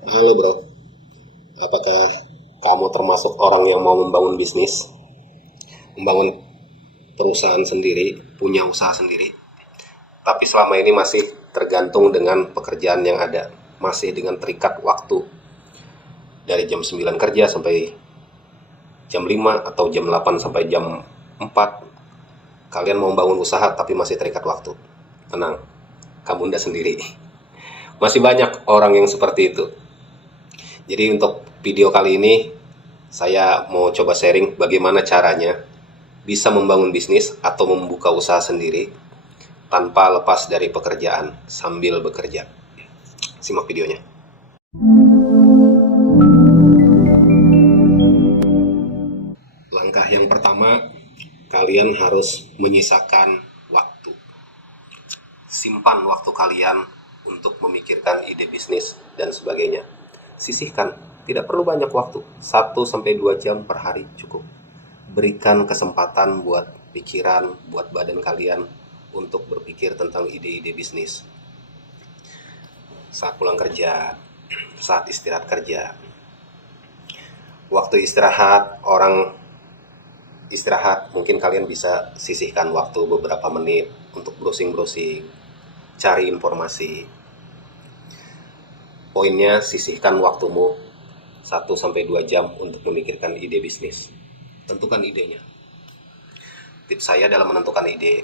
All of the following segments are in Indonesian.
Halo bro, apakah kamu termasuk orang yang mau membangun bisnis, membangun perusahaan sendiri, punya usaha sendiri, tapi selama ini masih tergantung dengan pekerjaan yang ada, masih dengan terikat waktu dari jam 9 kerja sampai jam 5 atau jam 8 sampai jam 4, kalian mau membangun usaha tapi masih terikat waktu. Tenang, kamu tidak sendiri. Masih banyak orang yang seperti itu. Jadi untuk video kali ini saya mau coba sharing bagaimana caranya bisa membangun bisnis atau membuka usaha sendiri tanpa lepas dari pekerjaan sambil bekerja. Simak videonya. Langkah yang pertama, kalian harus menyisakan waktu. Simpan waktu kalian untuk memikirkan ide bisnis dan sebagainya. Sisihkan, tidak perlu banyak waktu, 1-2 jam per hari cukup. Berikan kesempatan buat pikiran, buat badan kalian untuk berpikir tentang ide-ide bisnis. Saat pulang kerja, saat istirahat kerja. Waktu istirahat, orang istirahat, mungkin kalian bisa sisihkan waktu beberapa menit untuk browsing-browsing, cari informasi. Poinnya, sisihkan waktumu 1-2 jam untuk memikirkan ide bisnis. Tentukan idenya. Tips saya dalam menentukan ide,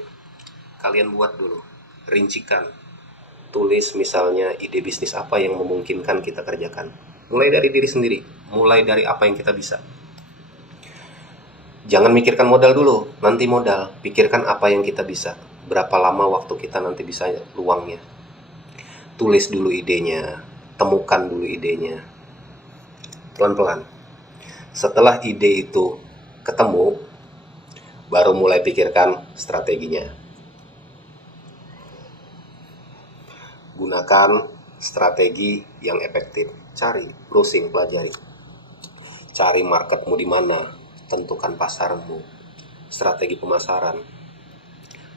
kalian buat dulu, rincikan, tulis misalnya ide bisnis apa yang memungkinkan kita kerjakan. Mulai dari diri sendiri, mulai dari apa yang kita bisa. Jangan mikirkan modal dulu, nanti modal, pikirkan apa yang kita bisa, berapa lama waktu kita nanti bisa luangnya. Tulis dulu idenya, temukan dulu idenya, pelan-pelan. Setelah ide itu ketemu, baru mulai pikirkan strateginya. Gunakan strategi yang efektif. Cari, browsing, pelajari. Cari marketmu di mana, tentukan pasarmu, strategi pemasaran.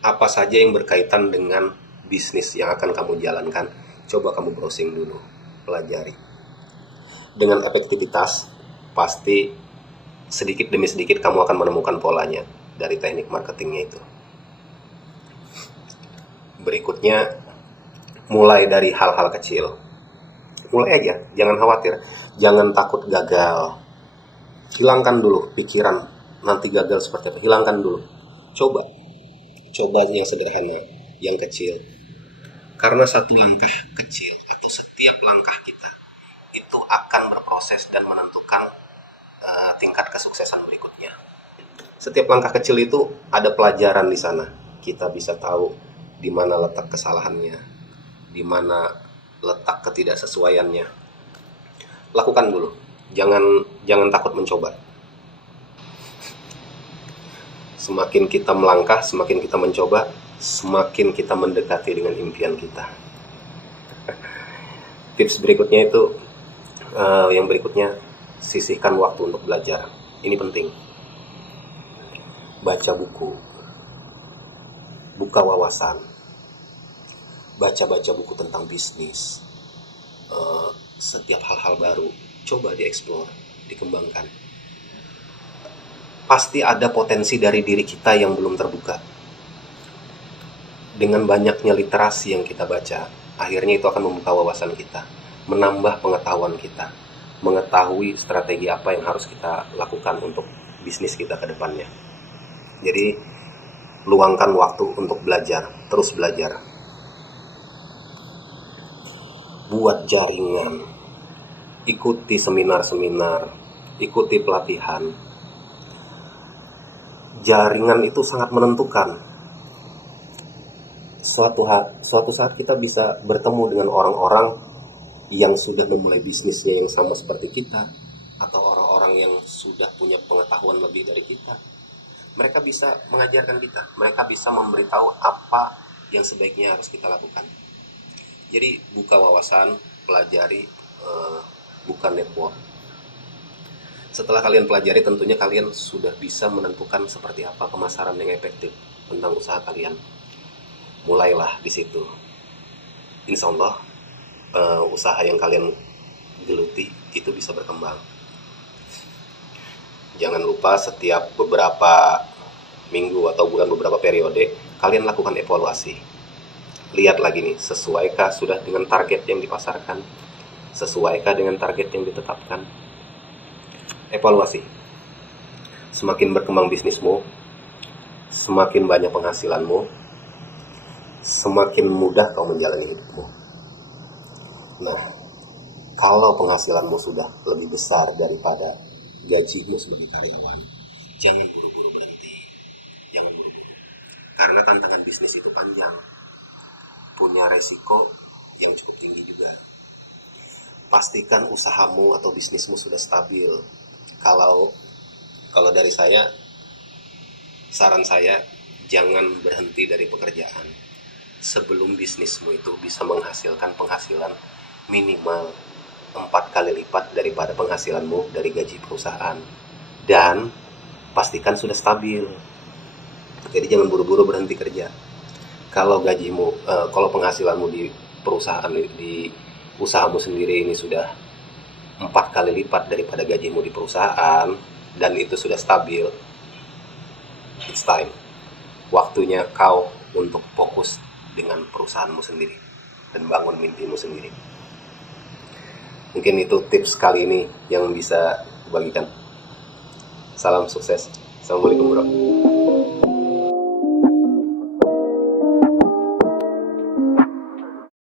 Apa saja yang berkaitan dengan bisnis yang akan kamu jalankan, coba kamu browsing dulu, pelajari. Dengan efektivitas, pasti sedikit demi sedikit kamu akan menemukan polanya dari teknik marketingnya itu. Berikutnya, mulai dari hal-hal kecil. Mulai aja, jangan khawatir, jangan takut gagal. Hilangkan dulu pikiran nanti gagal seperti apa, hilangkan dulu. Coba yang sederhana, yang kecil. Karena satu langkah kecil atau setiap langkah kita itu akan berproses dan menentukan tingkat kesuksesan berikutnya. Setiap langkah kecil itu ada pelajaran di sana. Kita bisa tahu di mana letak kesalahannya, di mana letak ketidaksesuaiannya. Lakukan dulu. Jangan takut mencoba. Semakin kita melangkah, semakin kita mencoba, semakin kita mendekati dengan impian kita. Tips berikutnya itu, yang berikutnya, sisihkan waktu untuk belajar. Ini penting. Baca buku, buka wawasan, baca-baca buku tentang bisnis, setiap hal-hal baru, coba dieksplor, dikembangkan. Pasti ada potensi dari diri kita yang belum terbuka. Dengan banyaknya literasi yang kita baca, akhirnya itu akan membuka wawasan kita, menambah pengetahuan kita, mengetahui strategi apa yang harus kita lakukan untuk bisnis kita ke depannya. Jadi, luangkan waktu untuk belajar, terus belajar. Buat jaringan, ikuti seminar-seminar, ikuti pelatihan. Jaringan itu sangat menentukan. Suatu saat kita bisa bertemu dengan orang-orang yang sudah memulai bisnisnya yang sama seperti kita, atau orang-orang yang sudah punya pengetahuan lebih dari kita. Mereka bisa mengajarkan kita, mereka bisa memberitahu apa yang sebaiknya harus kita lakukan. Jadi buka wawasan, pelajari, bukan network. Setelah kalian pelajari, tentunya kalian sudah bisa menentukan seperti apa pemasaran yang efektif tentang usaha kalian. Mulailah di situ. Insya Allah usaha yang kalian geluti itu bisa berkembang. Jangan lupa setiap beberapa minggu atau bulan, beberapa periode, kalian lakukan evaluasi. Lihat lagi nih, sesuaikah sudah dengan target yang dipasarkan? Sesuaikah dengan target yang ditetapkan? Evaluasi. Semakin berkembang bisnismu, semakin banyak penghasilanmu, semakin mudah kau menjalani hidupmu. Nah, kalau penghasilanmu sudah lebih besar daripada gajimu sebagai karyawan, jangan buru-buru berhenti. Jangan buru-buru. Karena tantangan bisnis itu panjang. Punya resiko yang cukup tinggi juga. Pastikan usahamu atau bisnismu sudah stabil. Kalau dari saya, saran saya, jangan berhenti dari pekerjaan sebelum bisnismu itu bisa menghasilkan penghasilan minimal 4 kali lipat daripada penghasilanmu dari gaji perusahaan, dan pastikan sudah stabil. Jadi jangan buru-buru berhenti kerja. Kalau gajimu, kalau penghasilanmu di perusahaan, di usahamu sendiri ini sudah 4 kali lipat daripada gajimu di perusahaan, dan itu sudah stabil, it's time. Waktunya kau untuk fokus dengan perusahaanmu sendiri dan bangun mimpimu sendiri. Mungkin itu tips kali ini yang bisa dibagikan. Salam sukses. Assalamualaikum warahmatullahi wabarakatuh.